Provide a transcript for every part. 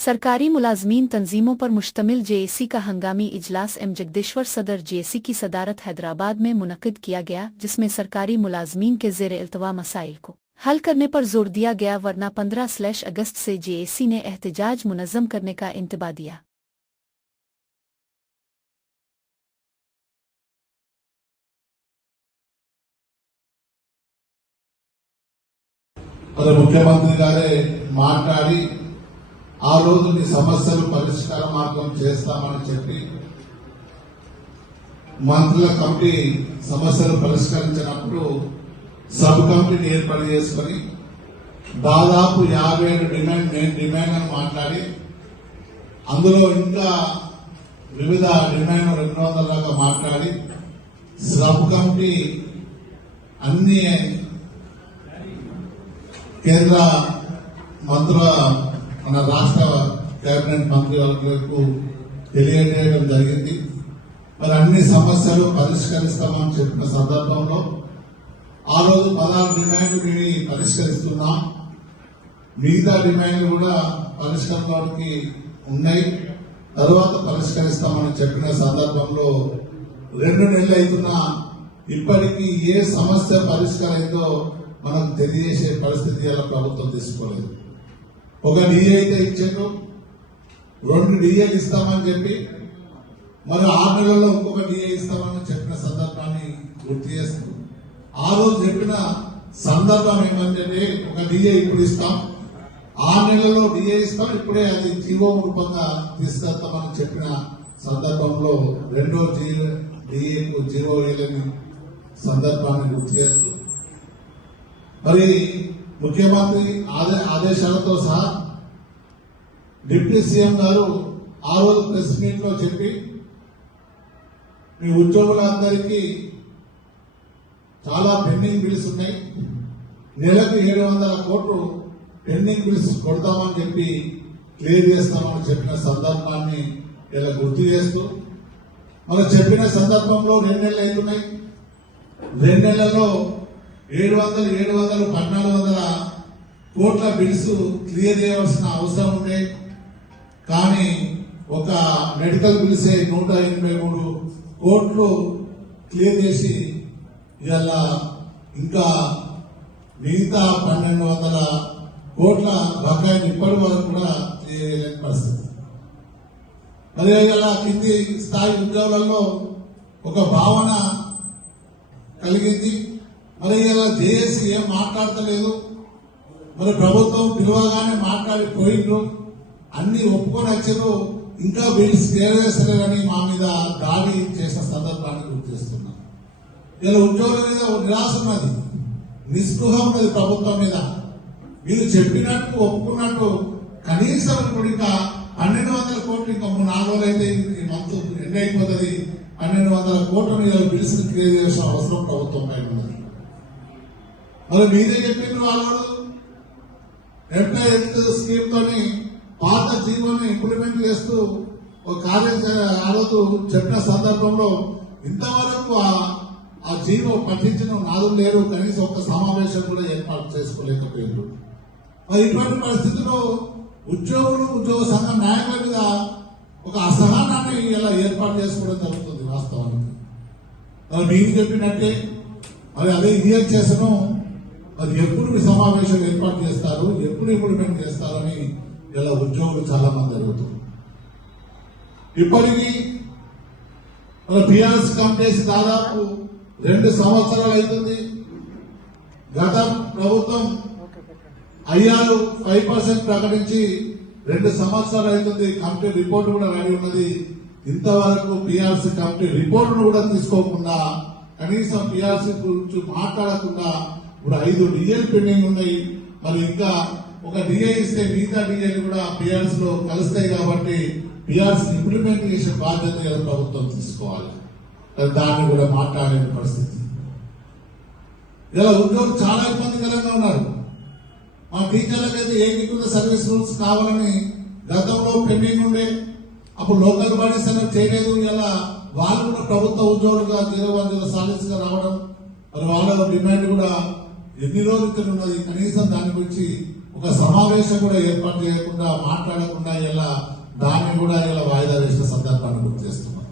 सरकारी मुलाजमीन तंजीमों पर मुश्तमिल जेएसी का हंगामी इजलास जगदीश्वर सदर जेएसी की सदारत हैदराबाद में मुनक्किद किया गया, जिसमें सरकारी मुलाजमीन के ज़ेर-ए-इल्तवा मसाइल को हल करने पर जोर दिया गया, वरना 15 अगस्त से जेएसी ने एहतजाज मुनज़्ज़म करने का इंतबा दिया। ముఖ్యమంత్రి గారే మాట్లాడి ఆ రోజు మీ సమస్యలు పరిష్కార మార్గం చేస్తామని చెప్పి మంత్రుల కమిటీ సమస్యలు పరిష్కరించినప్పుడు సబ్ కమిటీని ఏర్పాటు చేసుకుని దాదాపు 57 డిమాండ్ అని మాట్లాడి అందులో ఇంకా వివిధ డిమాండ్ 200 దాకా మాట్లాడి సబ్ కమిటీ అన్ని కేంద్ర మంత్రుల మన రాష్ట్ర కేబినెట్ మంత్రివర్గకు తెలియజేయడం జరిగింది. మరి అన్ని సమస్యలు పరిష్కరిస్తామని చెప్పిన సందర్భంలో ఆ రోజు 16 డిమాండ్లు పరిష్కరిస్తున్నాం, మిగతా డిమాండ్లు కూడా పరిష్కారానికి ఉన్నాయి, తర్వాత పరిష్కరిస్తామని చెప్పిన సందర్భంలో 2 నెలలు అవుతున్నా ఇప్పటికీ ఏ సమస్య పరిష్కారైందో మనం తెలియజేసే పరిస్థితి అలా ప్రభుత్వం తీసుకోలేదు. ఒక డిఏ అయితే ఇచ్చారు, 2 డిఏలు ఇస్తామని చెప్పి మరి 6 నెలల్లో ఇంకొక డిఏ ఇస్తామని చెప్పిన సందర్భాన్ని గుర్తు చేస్తూ ఆ రోజు చెప్పిన సందర్భం ఏమంటే ఒక డిఏ ఇప్పుడు ఇస్తాం, 6 నెలల్లో డిఏ ఇస్తాం, ఇప్పుడే అది జీవో రూపంగా తీసుకెళ్తామని చెప్పిన సందర్భంలో 2వ డిఏకు జీవో వేయలేని సందర్భాన్ని గుర్తు చేస్తూ మరి ముఖ్యమంత్రి ఆదేశాలతో సహా డిప్యూటీ సీఎం గారు ఆ రోజు ప్రెస్ మీట్ లో చెప్పి మీ ఉద్యోగులందరికీ చాలా పెండింగ్ బిల్స్ ఉన్నాయి, నెలకు 700 కోట్లు పెండింగ్ బిల్స్ కొడతామని చెప్పి క్లియర్ చేస్తామని చెప్పిన సందర్భాన్ని ఇలా గుర్తు చేస్తూ మనం చెప్పిన సందర్భంలో 2 నెలలు అవుతున్నాయి. 2 నెలల్లో 700-1400 కోట్ల బిల్స్ క్లియర్ చేయవలసిన అవసరం ఉండే, కానీ ఒక మెడికల్ బిల్సే 183 కోట్లు క్లియర్ చేసి ఇవాళ ఇంకా మిగతా 1200 కోట్ల బకాయిలు ఇప్పటి వరకు కూడా చేయలేని పరిస్థితి. మరి ఇలా కింది స్థాయి ఉద్యోగులలో ఒక భావన కలిగింది. మరి ఇలా జేఏసీ ఏం మాట్లాడతలేదు, మరి ప్రభుత్వం పిలువగానే మాట్లాడిపోయిండ్రు, అన్ని ఒప్పుకొని వచ్చారు, ఇంకా బిల్స్ చేరేస్తారని మా మీద దాడి చేసిన సందర్భాన్ని గుర్తు చేస్తున్నాం. ఇలా ఉద్యోగుల మీద నిరాశ ఉన్నది, నిస్పృహ ఉన్నది ప్రభుత్వం మీద. మీరు చెప్పినట్టు ఒప్పుకున్నట్టు కనీసం ఇప్పుడు ఇంకా 1200 కోట్లు ఇంకా 4 రోజులు అయితే ఈ మంత్ ఎండ్ అయిపోతుంది, 1200 కోట్ల మీద బిల్స్ క్లియర్ చేసిన అవసరం ప్రభుత్వం పైన ఉన్నది. మరి మీరే చెప్పిండ్రు వాళ్ళు ఎంప్లాయ్ హెల్త్ స్కీమ్ తోని పాత జీవోని ఇంప్లిమెంట్ చేస్తూ ఒక ఆ రోజు చెప్పిన సందర్భంలో ఇంతవరకు ఆ జీవో పఠించిన నాదులు లేరు, కనీసం ఒక సమావేశం కూడా ఏర్పాటు చేసుకోలేకపోయిండ్రు. మరి ఇటువంటి పరిస్థితుల్లో ఉద్యోగులు ఉద్యోగ సంఘం న్యాయముల మీద ఒక అసహనాన్ని ఇలా ఏర్పాటు చేసుకోవడం జరుగుతుంది వాస్తవానికి. మరి మీరు చెప్పినట్టే మరి అదే ఇయర్ చేసను, అది ఎప్పుడు సమావేశం ఏర్పాటు చేస్తారు, ఎప్పుడు ఇంప్లిమెంట్ చేస్తారని ఇలా ఉద్యోగులు చాలా మంది అడుగుతారు. ఇప్పటికీ మన బీఆర్ఎస్ కమిటీ దాదాపు 2 సంవత్సరాలు అవుతుంది. గత ప్రభుత్వం ఐఆర్ 5% ప్రకటించి 2 సంవత్సరాలు అవుతుంది. కమిటీ రిపోర్ట్ కూడా రెడీ ఉన్నది. ఇంతవరకు బీఆర్ఎస్ కమిటీ రిపోర్టును కూడా తీసుకోకుండా, కనీసం బీఆర్ఎస్ గురించి మాట్లాడకుండా ఇప్పుడు 5 డిఏలు పెండింగ్ ఉన్నాయి. మరి ఇంకా ఒక డిఏ ఇస్తే మిగతా డిఏలు కూడా బీఆర్ఎస్ లో కలుస్తాయి కాబట్టి బీఆర్ఎస్ ఇంప్లిమెంట్ చేసే బాధ్యత ప్రభుత్వం తీసుకోవాలి. దాన్ని కూడా మాట్లాడే పరిస్థితి. ఇలా ఉద్యోగులు చాలా ఇబ్బందికరంగా ఉన్నారు. మా టీచర్లకైతే ఏకీకృత సర్వీస్ రూల్స్ కావాలని గతంలో పెండింగ్ ఉండే, అప్పుడు లోకల్ బాడీస్ అనేది చేయలేదు. ఇలా వాళ్ళు కూడా ప్రభుత్వ ఉద్యోగులుగా 010 సాలీస్ గా రావడం, మరి వాళ్ళ డిమాండ్ కూడా ఎన్ని రోజులు ఇక్కడ ఉన్నది, కనీసం దాని గురించి ఒక సమావేశం కూడా ఏర్పాటు చేయకుండా మాట్లాడకుండా ఇలా దాన్ని కూడా ఇలా వాయిదా వేసిన సందర్భాన్ని గుర్తు చేస్తున్నాం.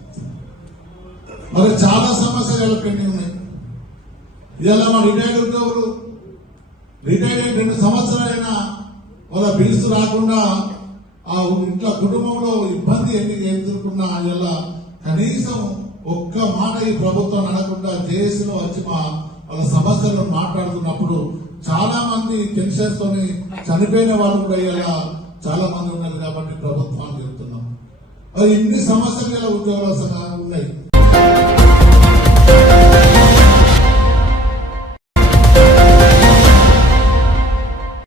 మరి చాలా సమస్యలు పెండింగ్ ఉన్నాయి. ఇలా మా రిటైర్డ్ ఉద్యోగులు రిటైర్డ్ అయిన 2 సంవత్సరాలైనా వాళ్ళ బిల్స్ రాకుండా ఆ ఇంట్లో కుటుంబంలో ఇబ్బంది ఎదుర్కొన్నా ఇలా కనీసం ఒక్క మాట ఈ ప్రభుత్వం అనకుండా జేఏసీలో వచ్చి వాళ్ళ సమస్యలను మాట్లాడుతున్నప్పుడు చాలా మంది టెన్షన్స్ తోని చనిపోయిన వాళ్ళు కూడా ఇలా చాలా మంది ఉన్నారు. కాబట్టి ప్రభుత్వాన్ని చెప్తున్నాం. మరి ఇన్ని సమస్యలు ఇలా ఉద్యోగాలు ఉన్నాయి.